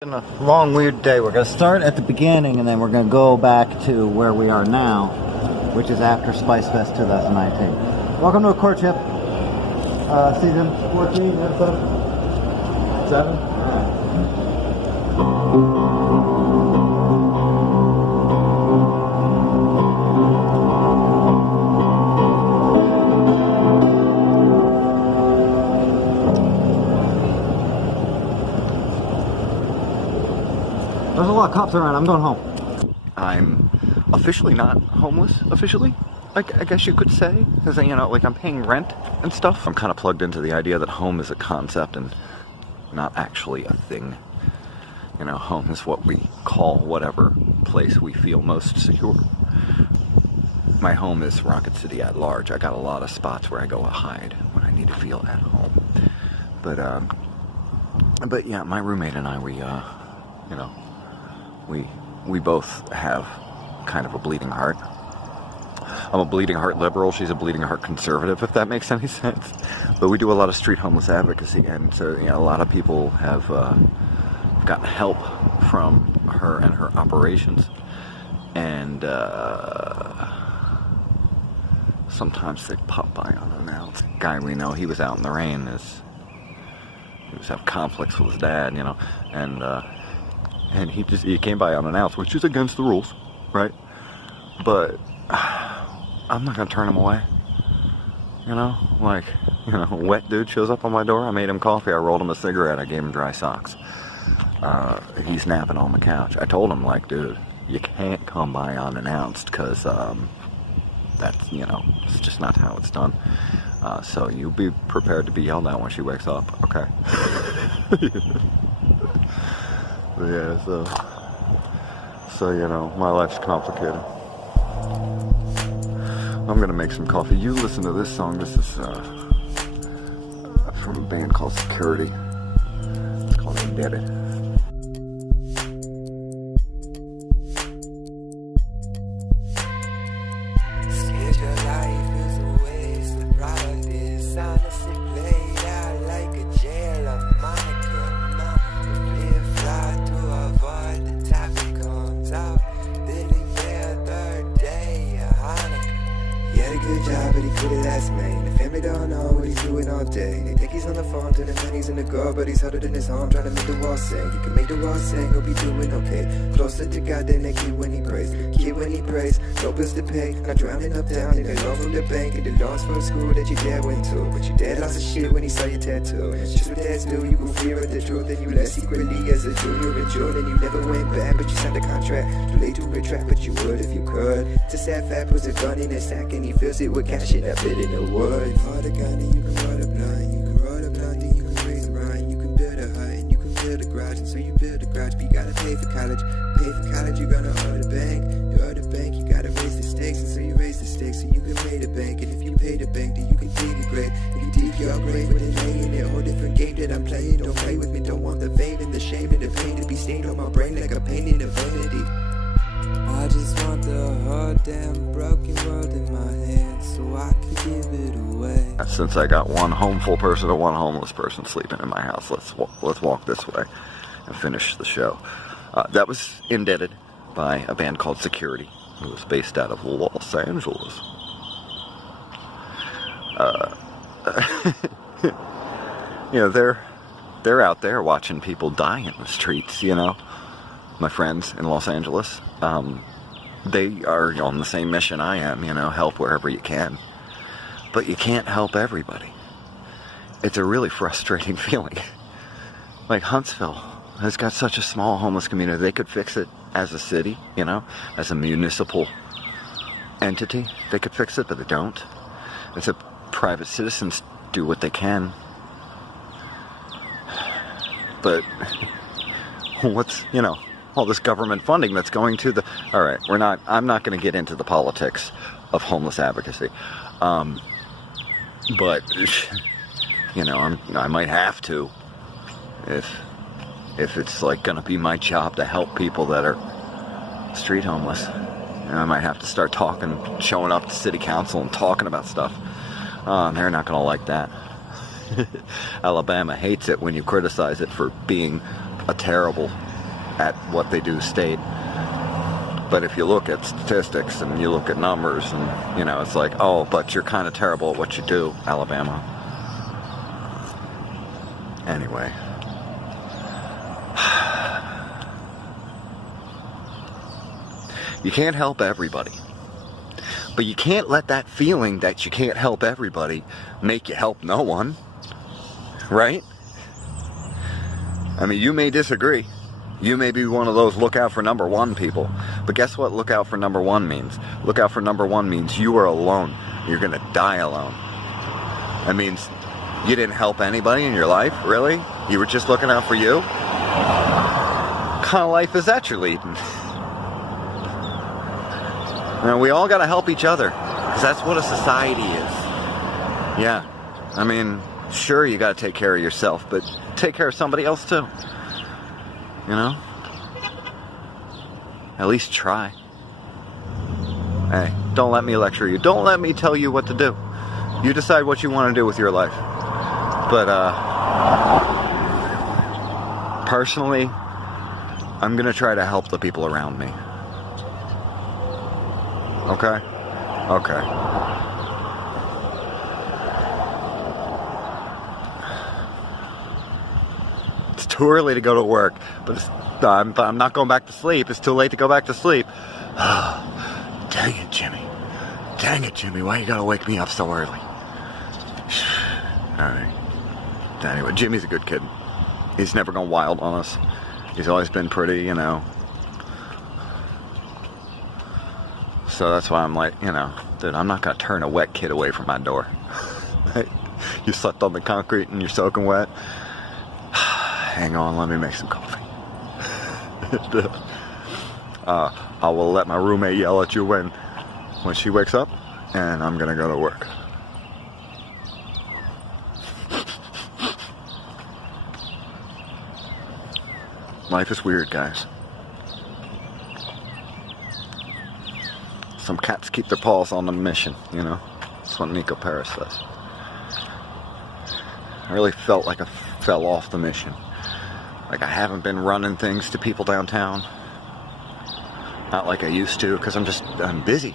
Been a long, weird day. We're going to start at the beginning and then we're going to go back to where we are now, which is after Spice Fest 2019. Welcome to a courtship. Season 14, episode 7. There's a lot of cops around. I'm going home. I'm officially not homeless, officially. I guess you could say. Because, you know, like I'm paying rent and stuff. I'm kind of plugged into the idea that home is a concept and not actually a thing. You know, home is what we call whatever place we feel most secure. My home is Rocket City at large. I got a lot of spots where I go hide when I need to feel at home. But yeah, my roommate and I, we both have kind of a bleeding heart. I'm a bleeding heart liberal, she's a bleeding heart conservative, if that makes any sense. But we do a lot of street homeless advocacy, and so, you know, a lot of people have gotten help from her and her operations. And sometimes they pop by unannounced. The guy we know, he was out in the rain, he was having conflicts with his dad, you know, and he came by unannounced, which is against the rules, right? But I'm not gonna turn him away. You know, like, you know, a wet dude shows up on my door, I made him coffee, I rolled him a cigarette, I gave him dry socks. He's napping on the couch. I told him, like, dude, you can't come by unannounced, because that's, you know, it's just not how it's done. So you be prepared to be yelled at when she wakes up, okay? Yeah, so you know, my life's complicated. I'm gonna make some coffee. You listen to this song. This is from a band called Security. It's called Indebted. Good job, but he couldn't last, man. The family don't know what he's doing all day. They think he's on the phone, turning pennies in the car, but he's huddled in his home, trying to make the wall sing. You can make the wall sing, he'll be doing okay. Closer to God than a kid when he prays. Kid when he prays, no bills to pay. Not drowning up down in the loan from the bank, and the loans from school that your dad went to. But your dad lost his shit when he saw your tattoo. And it's just what dads do, you go fear of the truth, and you left secretly as a junior in June, and you never went back, but you signed a contract. Too late to retract, but you would if you could. To sad fat puts a gun in his sack, and he fills it with cash and a bit in the wood. Hard a gun and you can ride a blind. You can ride a blind and you can raise a rhyme. You can build a hut and you can build a garage. And so you build a garage, but you gotta pay for college. Pay for college, you're gonna owe the bank. You owe the bank, you gotta raise the stakes. And so you raise the stakes so you can pay the bank. And if you pay the bank, then you can dig a grave. If you dig your grave with a lay in it, whole different game that I'm playing. Don't play with me, don't want the fame and the shame and the pain to be stained on my brain like a painting of vanity. I just want the whole damn broken world in my hands so I can give it away. Since I got one homeful person and one homeless person sleeping in my house, let's walk this way and finish the show. That was Indebted by a band called Security, who was based out of Los Angeles. You know, they're out there watching people die in the streets, you know. My friends in Los Angeles, they are on the same mission I am, you know, help wherever you can. But you can't help everybody. It's a really frustrating feeling. Like Huntsville has got such a small homeless community. They could fix it as a city, you know, as a municipal entity. They could fix it, but they don't. It's a private citizens do what they can. But what's, you know, all this government funding that's going to the... Alright, I'm not going to get into the politics of homeless advocacy. But, you know, I might have to if it's like going to be my job to help people that are street homeless. You know, I might have to start showing up to city council and talking about stuff. They're not going to like that. Alabama hates it when you criticize it for being a terrible at what they do state. But if you look at statistics and you look at numbers, and, you know, it's like, oh, but you're kind of terrible at what you do, Alabama. Anyway. You can't help everybody. But you can't let that feeling that you can't help everybody make you help no one. Right? I mean, you may disagree. You may be one of those look out for number one people. But guess what look out for number one means? Look out for number one means you are alone. You're going to die alone. That means you didn't help anybody in your life, really? You were just looking out for you? What kind of life is that you're leading? Now, we all got to help each other. Because that's what a society is. Yeah. I mean, sure, you got to take care of yourself, but take care of somebody else too. You know? At least try. Hey, don't let me lecture you. Don't let me tell you what to do. You decide what you want to do with your life. But, personally, I'm going to try to help the people around me. Okay? Okay. Too early to go to work, but I'm not going back to sleep. It's too late to go back to sleep. Dang it, Jimmy. Dang it, Jimmy. Why you gotta wake me up so early? Alright. Anyway, Jimmy's a good kid. He's never gone wild on us. He's always been pretty, you know. So that's why I'm like, you know, dude, I'm not gonna turn a wet kid away from my door. You slept on the concrete and you're soaking wet. Hang on, let me make some coffee. I will let my roommate yell at you when she wakes up, and I'm gonna go to work. Life is weird, guys. Some cats keep their paws on the mission, you know? That's what Nico Paris says. I really felt like I fell off the mission. Like I haven't been running things to people downtown. Not like I used to, because I'm busy.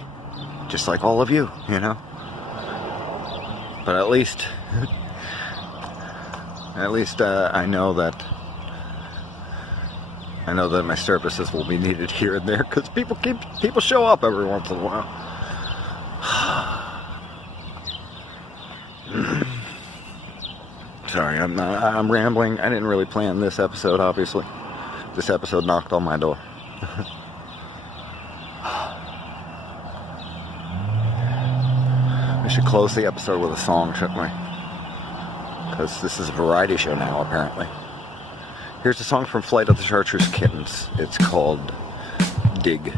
Just like all of you, you know? But at least I know that my services will be needed here and there, because people show up every once in a while. Sorry, I'm rambling. I didn't really plan this episode, obviously. This episode knocked on my door. We should close the episode with a song, shouldn't we? Because this is a variety show now, apparently. Here's a song from Flight of the Chartreuse Kittens. It's called Dig.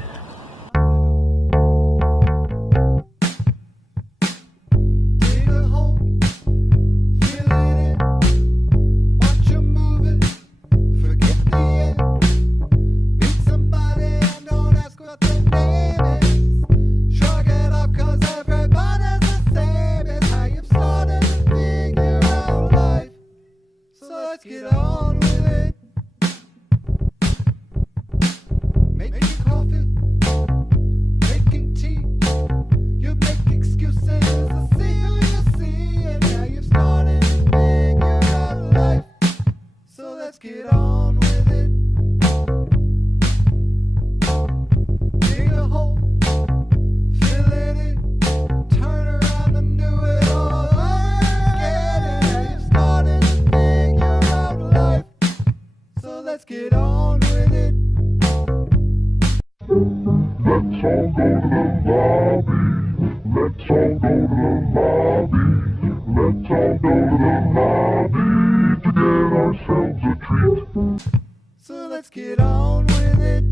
So let's get on with it.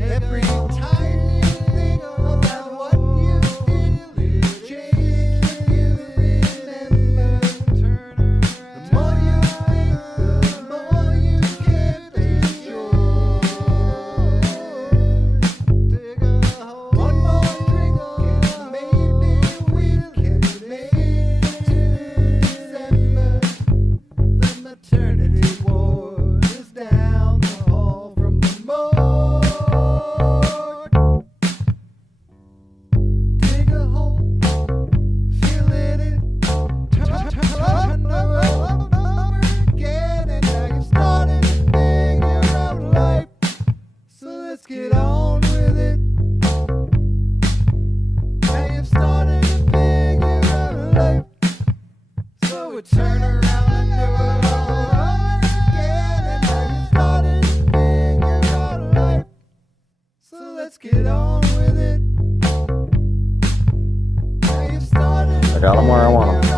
Every time you think about what you did, change you remember. The more you think, the more you can destroy. Take a hold. One more drink, and maybe we can make it to December. The maternity ward is down. got them where I want them.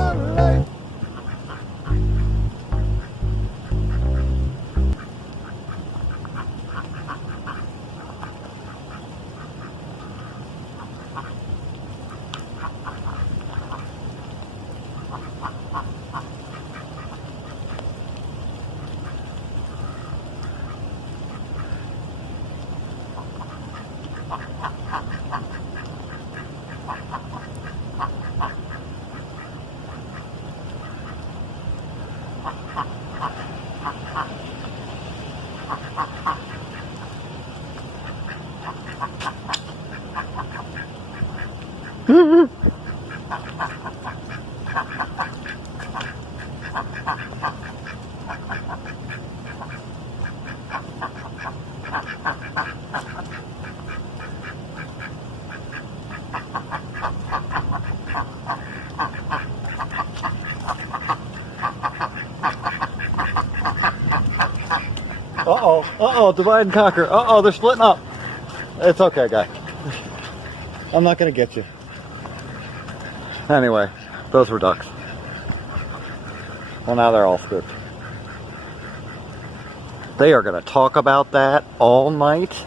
Uh-oh, divide and conquer. Uh-oh, they're splitting up. It's okay, guy. I'm not gonna get you. Anyway, those were ducks. Well, now they're all spooked. They are gonna talk about that all night.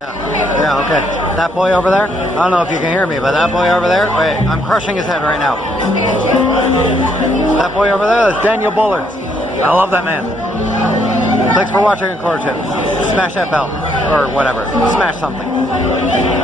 Yeah, okay. That boy over there, I don't know if you can hear me, but that boy over there, wait, I'm crushing his head right now. That boy over there, that's Daniel Bullard. I love that man. Thanks for watching Courtship. Smash that bell, or whatever. Smash something.